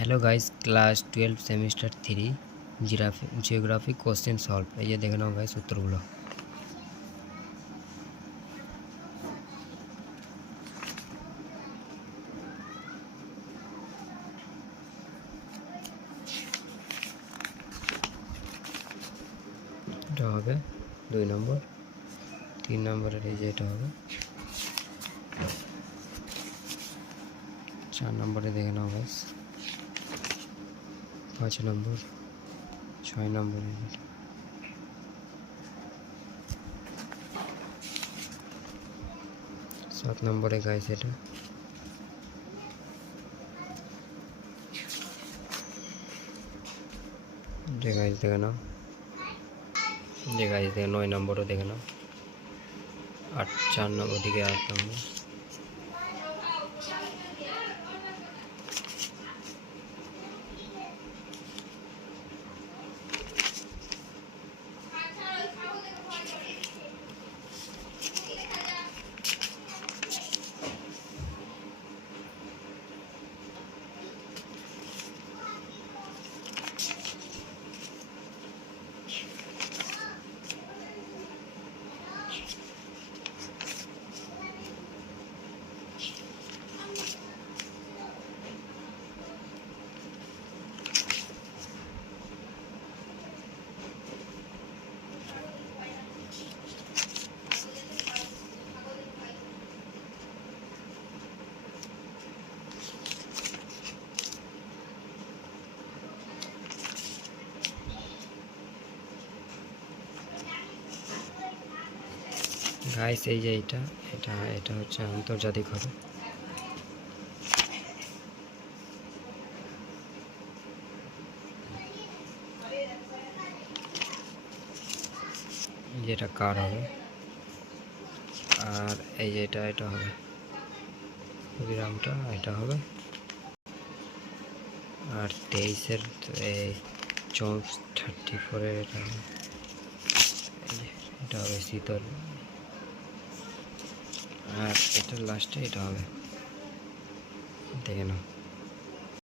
Hello guys, class 12 semester 3 geography question solve. ये देख नाओ गाइस उत्तरगुलो। এটা হবে 2 নম্বর, 3 নম্বরের এই যে এটা হবে, 4 নম্বরে দেখে নাও গাইস, 5 নম্বর, 6 নম্বরে, 7 নম্বরে গাইস এটা, যে গাইস দেখে নাও, যে গাইস দেখে 9 নম্বরও দেখে নাও, 4 নম্বর দিকে 8 নম্বর। গাইস এই যে এটা হচ্ছে আন্তর্জাতিক হবে। যেটা কার হবে, আর এই যে এটা হবে বিরামটা, এটা হবে। আর 23-এর 34-এর এটা হবে শীতল। আর এটা লাস্টে এটা হবে, দেখে নাও।